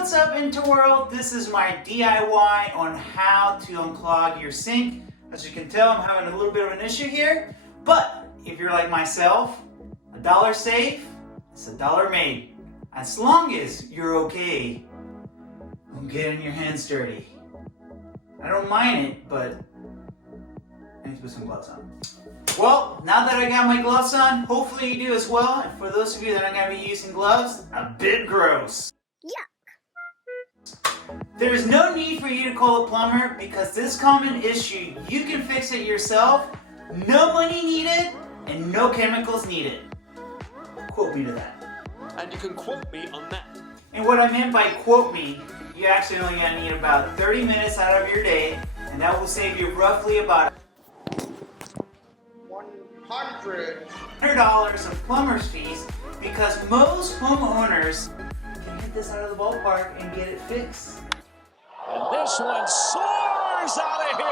what's up, Interworld? This is my DIY on how to unclog your sink. As you can tell, I'm having a little bit of an issue here, but if you're like myself, $1 saved, it's $1 made. As long as you're okay on getting your hands dirty. I don't mind it, but I need to put some gloves on. Well, now that I got my gloves on, hopefully you do as well. And for those of you that are going to be using gloves, a bit gross. There is no need for you to call a plumber because this common issue, you can fix it yourself. No money needed and no chemicals needed. Quote me to that. And you can quote me on that. And what I meant by quote me, you actually only gonna need about 30 minutes out of your day, and that will save you roughly about $100 of plumber's fees, because most homeowners can hit this out of the ballpark and get it fixed. And this one soars out of here!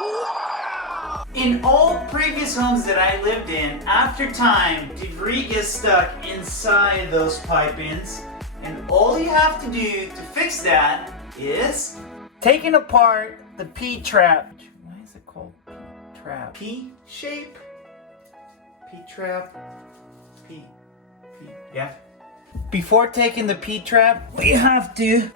Wow! In all previous homes that I lived in, after time, debris gets stuck inside those pipe-ins, and all you have to do to fix that is taking apart the Ptrap. Why is it called Ptrap? P-shape? Ptrap? Yeah. Before taking the Ptrap, we have to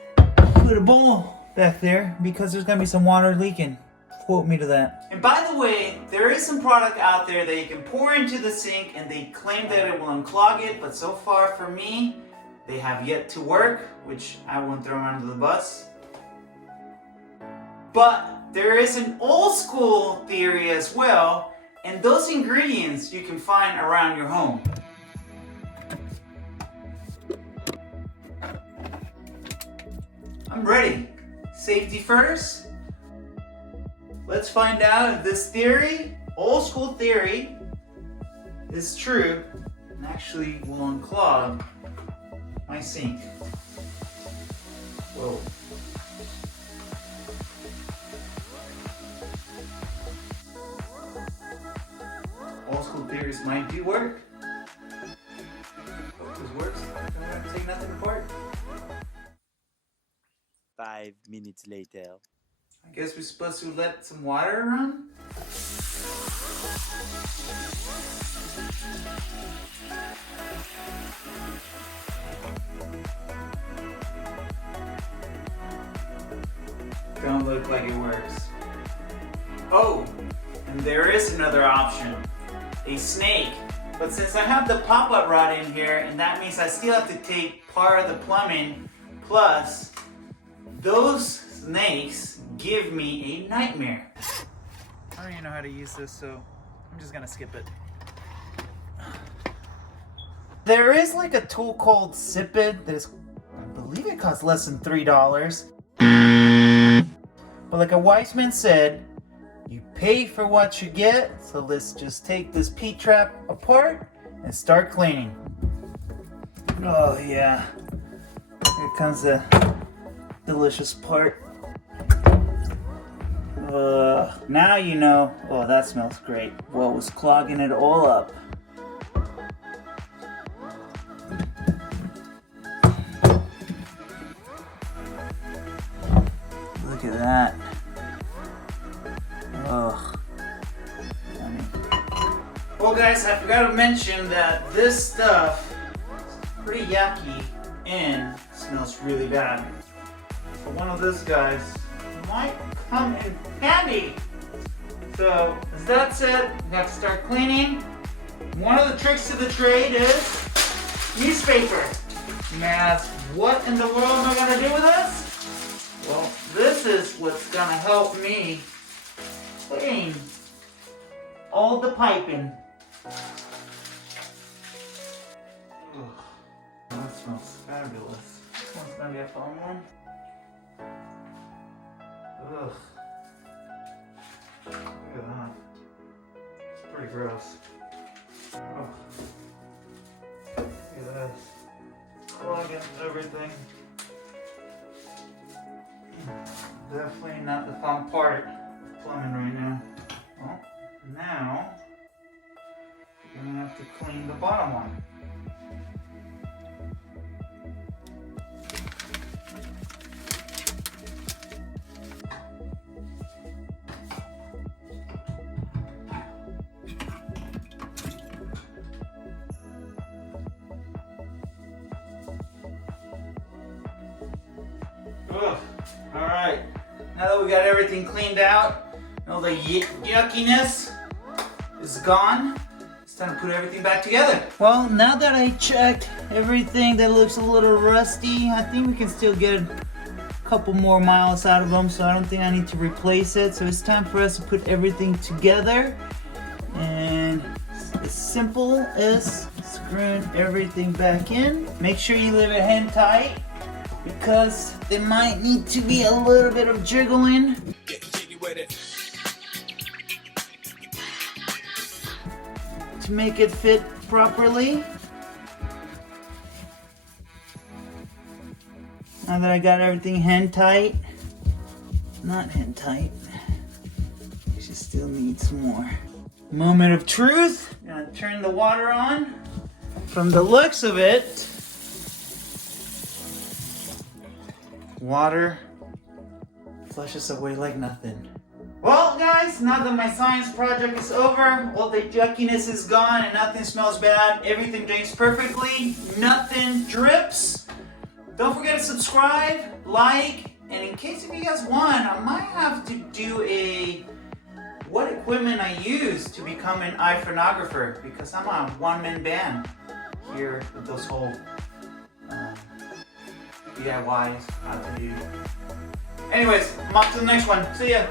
put a bowl back there because there's gonna be some water leaking. Quote me to that. And by the way, there is some product out there that you can pour into the sink and they claim that it will unclog it, but so far for me, they have yet to work, which I won't throw under the bus. But there is an old school theory as well, and those ingredients you can find around your home. I'm ready. Safety first. Let's find out if this theory, old school theory, is true and actually will unclog my sink. Whoa. Old school theories might do work. If this works, I don't have to take nothing apart. 5 minutes later. I guess we're supposed to let some water run? Don't look like it works. Oh, and there is another option. A snake. But since I have the pop-up rod in here, and that means I still have to take part of the plumbing, plus those snakes give me a nightmare. I don't even know how to use this, so I'm just gonna skip it. There is like a tool called Sipid that is, I believe it costs less than $3. But like a wise man said, you pay for what you get, so let's just take this Ptrap apart and start cleaning. Oh yeah, here comes the delicious part. Now you know. Oh, that smells great. What was clogging it all up? Look at that. Ugh. Yummy. Well guys, I forgot to mention that this stuff is pretty yucky and smells really bad. So one of these guys might come in handy. So as that said, we have to start cleaning. One of the tricks to the trade is newspaper. You may ask, what in the world am I going to do with this? Well, this is what's going to help me clean all the piping. Ugh, that smells fabulous. This one's going to be a fun one. Ugh. Look at that. It's pretty gross. Oh. Look at this. Clogging everything. Definitely not the fun part of plumbing right now. Well, now we're gonna have to clean the bottom one. Ugh. All right. Now that we got everything cleaned out, all the yuckiness is gone. It's time to put everything back together. Well, now that I checked everything that looks a little rusty, I think we can still get a couple more miles out of them, so I don't think I need to replace it. So it's time for us to put everything together, and as simple as screwing everything back in. Make sure you leave it hand tight because there might need to be a little bit of jiggling. To make it fit properly. Now that I got everything hand tight, not hand tight, it just still needs more. Moment of truth. I'm gonna turn the water on. From the looks of it, water flushes away like nothing. Well guys, now that my science project is over, all the yuckiness is gone and nothing smells bad, everything drains perfectly, nothing drips. Don't forget to subscribe, like, and in case if you guys want, I might have to do a what equipment I use to become an iPhoneographer, because I'm a one-man band here with those whole DIYs, how to do. Anyways, I'm on to the next one. See ya.